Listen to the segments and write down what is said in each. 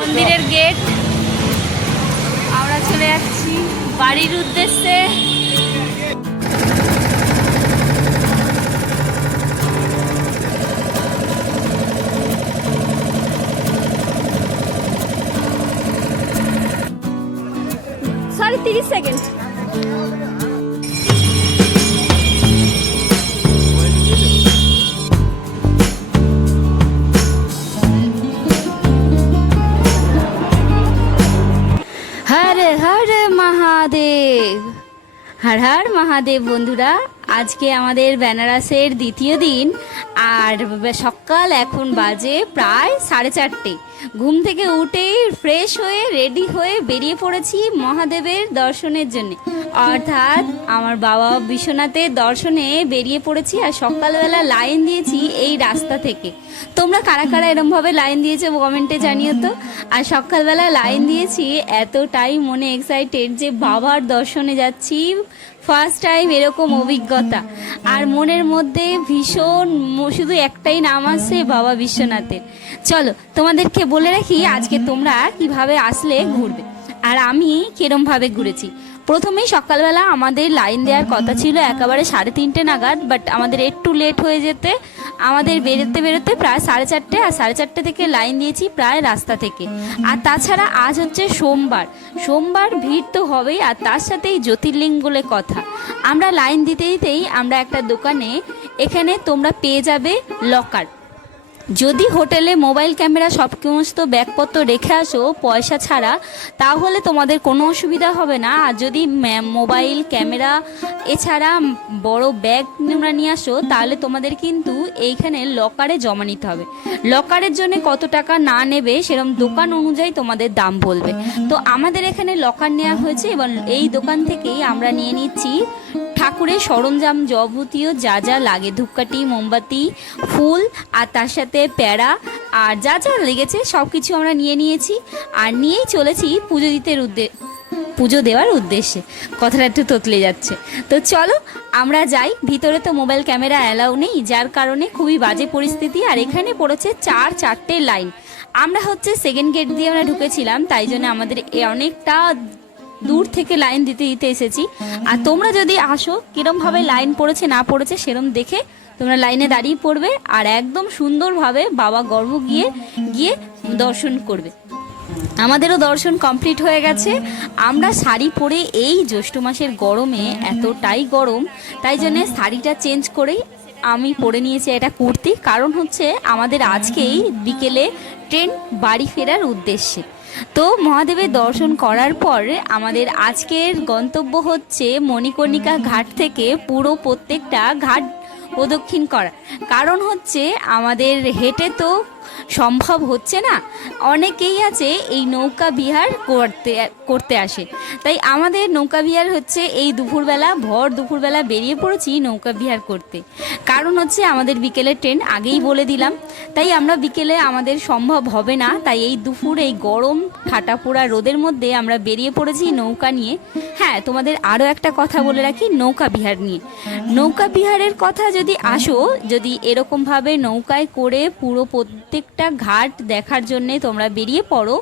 মন্দিরের গেট, আমরা চলে যাচ্ছি বাড়ির উদ্দেশ্যে। Sorry 30 second. হর হর মহাদেব, হর হর মহাদেব। বন্ধুরা, আজকে আমাদের বেনারসের দ্বিতীয় দিন, আর সকাল এখন বাজে প্রায় 4:30। ঘুম থেকে উঠেই ফ্রেশ হয়ে রেডি হয়ে বেরিয়ে পড়েছি মহাদেবের দর্শনের জন্য, অর্থাৎ আমার বাবা বিশ্বনাথের দর্শনে বেরিয়ে পড়েছি। আর সকালবেলা লাইন দিয়েছি এই রাস্তা থেকে। তোমরা কারা কারা এরমভাবে লাইন দিয়েছো কমেন্টে জানিও তো। আর সকালবেলা লাইন দিয়েছি, এতটাই মনে এক্সাইটেড যে বাবার দর্শনে যাচ্ছি, ফার্স্ট টাইম এরকম অভিজ্ঞতা। আর মনের মধ্যে ভীষণ শুধু একটাই নাম আসছে, বাবা বিশ্বনাথের। চলো তোমাদেরকে বলে রাখি আজকে তোমরা কিভাবে আসলে ঘুরবে আর আমি কিরমভাবে ঘুরেছি। প্রথমেই সকালবেলা আমাদের লাইন দেওয়ার কথা ছিল একেবারে 3:30 নাগাদ, বাট আমাদের একটু লেট হয়ে যেতে আমাদের বেরোতে প্রায় 4:30। আর 4:30 থেকে লাইন দিয়েছি প্রায় রাস্তা থেকে। আর তাছাড়া আজ হচ্ছে সোমবার ভিড় তো হবেই, আর তার সাথেই জ্যোতির্লিঙ্গ বলে কথা। আমরা লাইন দিতেই আমরা একটা দোকানে, এখানে তোমরা পেয়ে যাবে লকার। যদি হোটেলে মোবাইল ক্যামেরা সমস্ত ব্যাগপত্র রেখে আসো পয়সা ছাড়া, তাহলে তোমাদের কোনো অসুবিধা হবে না। আর যদি মোবাইল ক্যামেরা এছাড়া বড় ব্যাগ তোমরা নিয়ে আসো, তাহলে তোমাদের কিন্তু এইখানে লকারে জমা নিতে হবে। লকারের জন্য কত টাকা না নেবে সেরকম দোকান অনুযায়ী তোমাদের দাম বলবে। তো আমাদের এখানে লকার নেওয়া হয়েছে, এবং এই দোকান থেকেই আমরা নিয়ে নিচ্ছি ঠাকুরের সরঞ্জাম যাবতীয় যা যা লাগে, ধূপকাঠি, মোমবাতি, ফুল, আর তার সাথে প্যাড়া, আর যা যা লেগেছে সব কিছু আমরা নিয়ে নিয়েছি। আর নিয়েই চলেছি পুজো দেওয়ার উদ্দেশ্যে। কথাটা একটু তোতলে যাচ্ছে। তো চলো আমরা যাই। ভিতরে তো মোবাইল ক্যামেরা অ্যালাউ নেই, যার কারণে খুবই বাজে পরিস্থিতি। আর এখানে পড়েছে 4 লাইন। আমরা হচ্ছে সেকেন্ড গেট দিয়ে আমরা ঢুকেছিলাম, তাই জন্য আমাদের অনেকটা দূর থেকে লাইন দিতে এসেছি। আর তোমরা যদি আসো কিরমভাবে লাইন পড়েছে না পড়েছে সেরম দেখে তোমরা লাইনে দাঁড়িয়ে পড়বে, আর একদম সুন্দরভাবে বাবা গর্ভ গিয়ে দর্শন করবে। আমাদেরও দর্শন কমপ্লিট হয়ে গেছে। আমরা শাড়ি পরে, এই জ্যৈষ্ঠ মাসের গরমে এতটাই গরম, তাই জন্যে শাড়িটা চেঞ্জ করেই আমি পরে নিয়েছি এটা কুর্তি। কারণ হচ্ছে আমাদের আজকেই বিকেলে ট্রেন বাড়ি ফেরার উদ্দেশ্যে। তো মহাদেবের দর্শন করার পর আমাদের আজকের গন্তব্য হচ্ছে মণিকর্ণিকা ঘাট থেকে পুরো প্রত্যেকটা ঘাট প্রদক্ষিণ করা। কারণ হচ্ছে আমাদের হেঁটে তো সম্ভব হচ্ছে না, অনেকেই আছে এই নৌকা বিহার করতে আসে। তাই আমাদের নৌকা বিহার হচ্ছে এই ভর দুপুরবেলা বেরিয়ে পড়েছি নৌকা বিহার করতে। কারণ হচ্ছে আমাদের বিকেলের ট্রেন আগেই বলে দিলাম, তাই আমরা বিকেলে আমাদের সম্ভব হবে না। তাই এই দুপুর এই গরম ঠাটা পোড়া রোদের মধ্যে আমরা বেরিয়ে পড়েছি নৌকা নিয়ে। হ্যাঁ, তোমাদের আরও একটা কথা বলে রাখি নৌকা বিহার নিয়ে। নৌকা বিহারের কথা যদি আসো, যদি এরকমভাবে নৌকায় করে পুরো প্রত্যেকটা ঘাট দেখার জন্যে তোমরা বেরিয়ে পড়ো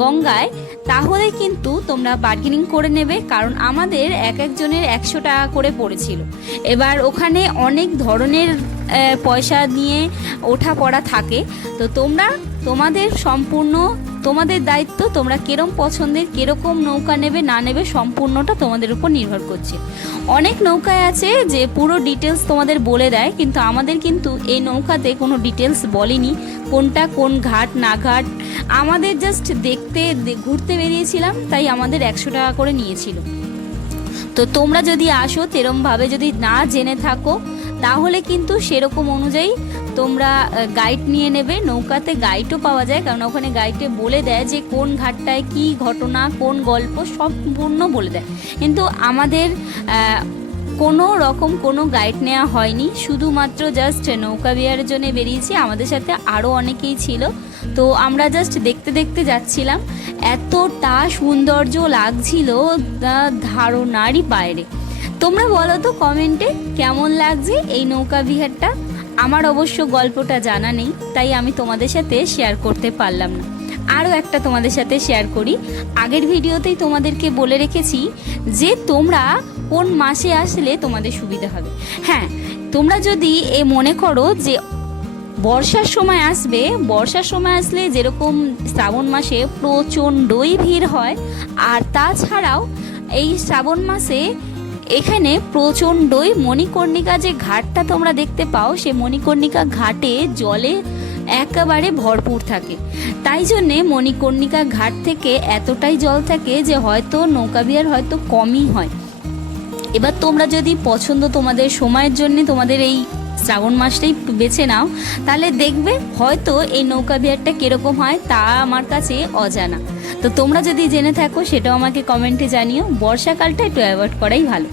গঙ্গায়, তাহলে কিন্তু তোমরা বার্গেনিং করে নেবে। কারণ আমাদের একজনের 100 টাকা করে পড়েছিল। এবার ওখানে অনেক ধরনের পয়সা নিয়ে ওঠা পড়া থাকে। তো তোমরা তোমাদের দায়িত্ব, তোমরা কিরম পছন্দের কিরকম নৌকা নেবে না নেবে সম্পূর্ণটা তোমাদের উপর নির্ভর করছে। অনেক নৌকায় আছে যে পুরো ডিটেলস তোমাদের বলে দেয়, কিন্তু আমাদের কিন্তু এই নৌকাতে কোনো ডিটেলস বলেনি, কোনটা কোন ঘাট না ঘাট। আমাদের জাস্ট ঘুরতে বেরিয়েছিলাম, তাই আমাদের 100 টাকা করে নিয়েছিল। তো তোমরা যদি আসো তেরমভাবে যদি না জেনে থাকো, তাহলে কিন্তু সেরকম অনুযায়ী তোমরা গাইড নিয়ে নেবে। নৌকাতে গাইডও পাওয়া যায়, কারণ ওখানে গাইডে বলে দেয় যে কোন ঘাটটায় কি ঘটনা, কোন গল্প সম্পূর্ণ বলে দেয়। কিন্তু আমাদের কোনো রকম কোনো গাইড নেওয়া হয়নি, শুধুমাত্র জাস্ট নৌকা বিহারের জন্য বেরিয়েছি। আমাদের সাথে আরও অনেকেই ছিল, তো আমরা জাস্ট দেখতে দেখতে যাচ্ছিলাম। এতটা সৌন্দর্য লাগছিল ধারণারই বাইরে। তোমরা বলো তো কমেন্টে কেমন লাগছে এই নৌকা বিহারটা। আমার অবশ্য গল্পটা জানা নেই, তাই আমি তোমাদের সাথে শেয়ার করতে পারলাম না। আরও একটা তোমাদের সাথে শেয়ার করি। আগের ভিডিওতেই তোমাদেরকে বলে রেখেছি যে তোমরা কোন মাসে আসলে তোমাদের সুবিধা হবে। হ্যাঁ, তোমরা যদি মনে করো যে বর্ষার সময় আসবে, বর্ষার সময় আসলে যেরকম শ্রাবণ মাসে প্রচণ্ডই ভিড় হয়, আর তাছাড়াও এই শ্রাবণ মাসে এখানে প্রচণ্ডই মণিকর্ণিকা যে ঘাটটা তোমরা দেখতে পাও, সে মণিকর্ণিকা ঘাটে জলে একেবারে ভরপুর থাকে। তাই জন্যে মণিকর্ণিকা ঘাট থেকে এতটাই জল থাকে যে হয়তো নৌকা বিহার হয়তো কমই হয়। এবার তোমরা যদি পছন্দ তোমাদের সময়ের জন্য তোমাদের এই শ্রাবণ মাসটাই বেছে নাও, তাহলে দেখবে হয়তো এই নৌকা বিহারটা কীরকম হয় তা আমার কাছে অজানা। তো তোমরা যদি জেনে থাকো সেটাও আমাকে কমেন্টে জানিও। বর্ষাকালটা একটু অ্যাভয়েড করাই ভালো।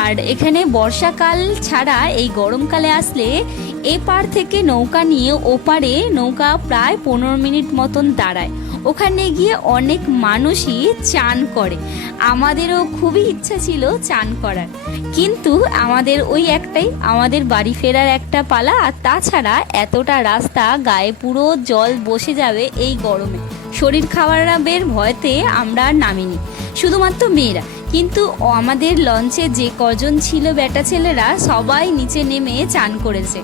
আর এখানে বর্ষাকাল ছাড়া এই গরমকালে আসলে এপার থেকে নৌকা নিয়ে ওপারে নৌকা প্রায় 15 মিনিট মতন দাঁড়ায়। ওখানে গিয়ে অনেক মানুষই চান করে। আমাদেরও খুবই ইচ্ছা ছিল চান করার, কিন্তু আমাদের ওই একটাই, আমাদের বাড়ি ফেরার একটা পালা, আর তাছাড়া এতটা রাস্তা গায়ে পুরো জল বসে যাবে এই গরমে, শরীর খারাপের ভয়তে আমরা আর নামিনি, শুধুমাত্র মেয়েরা। কিন্তু আমাদের লঞ্চে যে কজন ছিল বেটা ছেলেরা সবাই নিচে নেমে চান করেছে,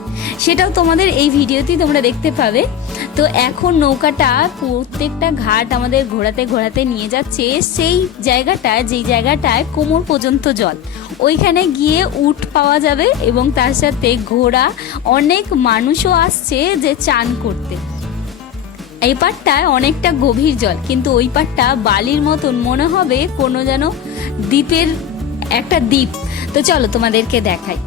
সেটাও তোমাদের এই ভিডিওতেই তোমরা দেখতে পাবে। তো এখন নৌকাটা প্রত্যেকটা ঘাট আমাদের ঘোরাতে ঘোরাতে নিয়ে যাচ্ছে সেই জায়গাটায়, যেই জায়গাটায় কোমর পর্যন্ত জল, ওইখানে গিয়ে উট পাওয়া যাবে এবং তার সাথে ঘোড়া, অনেক মানুষও আসছে যে চান করতে। এই পাড়টায় অনেকটা গভীর জল, কিন্তু ওই পাড়টা বালির মতন মনে হবে কোনো যেন দ্বীপের একটা দ্বীপ। তো চলো তোমাদেরকে দেখাই,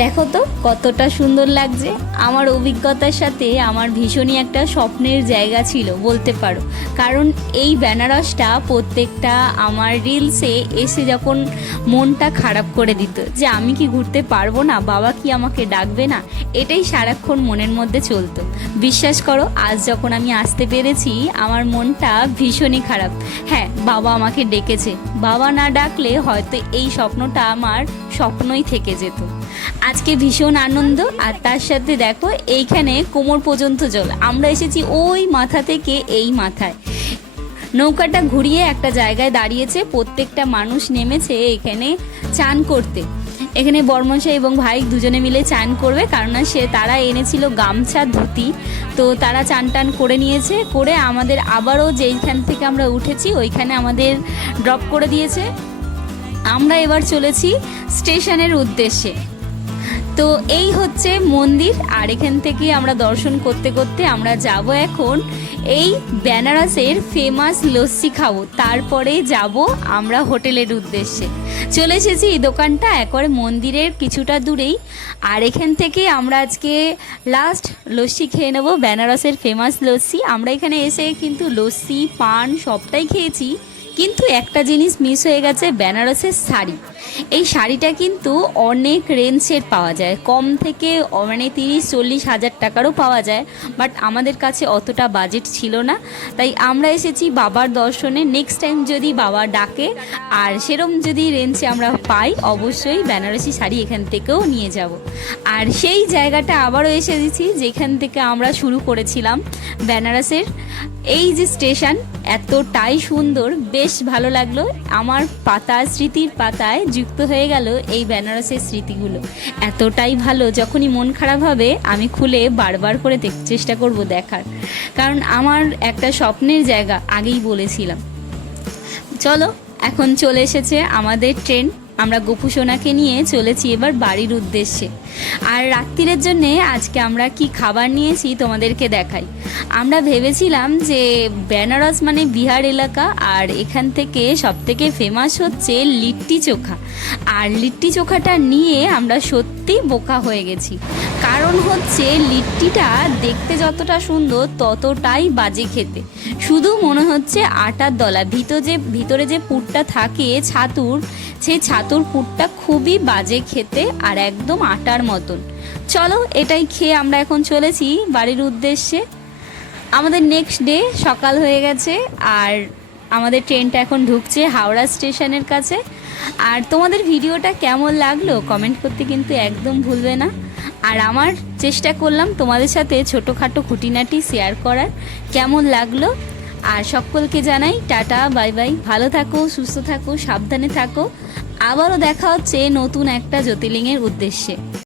দেখো তো কতটা সুন্দর লাগছে। আমার অভিজ্ঞতার সাথে আমার ভীষণই একটা স্বপ্নের জায়গা ছিল বলতে পারো, কারণ এই বেনারসটা প্রত্যেকটা আমার রিলসে এসে যখন মনটা খারাপ করে দিত যে আমি কি ঘুরতে পারবো না, বাবা কি আমাকে ডাকবে না, এটাই সারাক্ষণ মনের মধ্যে চলতো। বিশ্বাস করো, আজ যখন আমি আসতে পেরেছি আমার মনটা ভীষণই খারাপ। হ্যাঁ, বাবা আমাকে ডেকেছে, বাবা না ডাকলে হয়তো এই স্বপ্নটা আমার স্বপ্নই থেকে যেত। আজকে ভীষণ আনন্দ, আর তার সাথে দেখো এইখানে কোমর পর্যন্ত জল। আমরা এসেছি ওই মাথা থেকে এই মাথায়, নৌকাটা ঘুরিয়ে একটা জায়গায় দাঁড়িয়েছে, প্রত্যেকটা মানুষ নেমেছে এখানে চান করতে। এখানে বর্মশাই এবং ভাই দুজনে মিলে চান করবে, কারণ তারা এনেছিল গামছা ধুতি, তো তারা চান টান করে নিয়েছে, করে আমাদের আবারও যেইখান থেকে আমরা উঠেছি ওইখানে আমাদের ড্রপ করে দিয়েছে। আমরা এবার চলেছি স্টেশনের উদ্দেশ্যে। তো এই হচ্ছে মন্দির, আর এখান থেকে আমরা দর্শন করতে করতে আমরা যাব এখন এই বেনারসের ফেমাস লস্যি খাবো, তারপরে যাব আমরা হোটেলের উদ্দেশ্যে। চলে এসেছি এই দোকানটা একবারে মন্দিরের কিছুটা দূরেই, আর এখান থেকে আমরা আজকে লাস্ট লস্যি খেয়ে নেবো, বেনারসের ফেমাস লস্যি। আমরা এখানে এসে কিন্তু লস্যি, পান সবটাই খেয়েছি, কিন্তু একটা জিনিস মিস হয়ে গেছে, বেনারসের শাড়ি। এই শাড়িটা কিন্তু অনেক রেঞ্জের পাওয়া যায়, কম থেকে মানে 30-40 হাজার টাকারও পাওয়া যায়, বাট আমাদের কাছে অতটা বাজেট ছিল না, তাই আমরা এসেছি বাবার দর্শনে। নেক্সট টাইম যদি বাবা ডাকে আর সেরম যদি রেঞ্জে আমরা পাই, অবশ্যই বেনারসি শাড়ি এখান থেকেও নিয়ে যাব। আর সেই জায়গাটা আবারও এসে দিচ্ছি যেখান থেকে আমরা শুরু করেছিলাম বেনারসের এই যে স্টেশন, এতটাই সুন্দর, বেশ ভালো লাগলো। আমার স্মৃতির পাতায় যুক্ত হয়ে গেল এই বেনারসের স্মৃতিগুলো, এতটাই ভালো। যখনই মন খারাপ হবে আমি খুলে বারবার করে চেষ্টা করব দেখার, কারণ আমার একটা স্বপ্নের জায়গা, আগেই বলেছিলাম। চলো, এখন চলে এসেছে আমাদের ট্রেন, আমরা গোপু সোনাকে নিয়ে চলেছি এবার বাড়ির উদ্দেশ্যে। আর রাত্রিরের জন্যে আজকে আমরা কি খাবার নিয়েছি তোমাদেরকে দেখাই। আমরা ভেবেছিলাম যে বেনারস মানে বিহার এলাকা, আর এখান থেকে সবথেকে ফেমাস হচ্ছে লিট্টি চোখা, আর লিট্টি চোখাটা নিয়ে আমরা সত্যি বোকা হয়ে গেছি। কারণ হচ্ছে লিট্টিটা দেখতে যতটা সুন্দর ততটাই বাজে খেতে, শুধু মনে হচ্ছে আটার দলা, ভিতরে যে পুরটা থাকে ছাতুর, সেই ছাতুর পুরটা খুবই বাজে খেতে আর একদম আটার মতন। চলো, এটাই খেয়ে আমরা এখন চলেছি বাড়ির উদ্দেশ্যে। আমাদের নেক্সট ডে সকাল হয়ে গেছে, আর আমাদের ট্রেনটা এখন ঢুকছে হাওড়া স্টেশনের কাছে। আর তোমাদের ভিডিওটা কেমন লাগলো কমেন্ট করতে কিন্তু একদম ভুলবে না। আর আমার চেষ্টা করলাম তোমাদের সাথে ছোটোখাটো খুঁটিনাটি শেয়ার করার, কেমন লাগলো। আর সকলকে জানাই টাটা, বাই বাই। ভালো থাকো, সুস্থ থাকো, সাবধানে থাকো। আবারও দেখা হচ্ছে নতুন একটা জ্যোতির্লিঙ্গের উদ্দেশ্যে।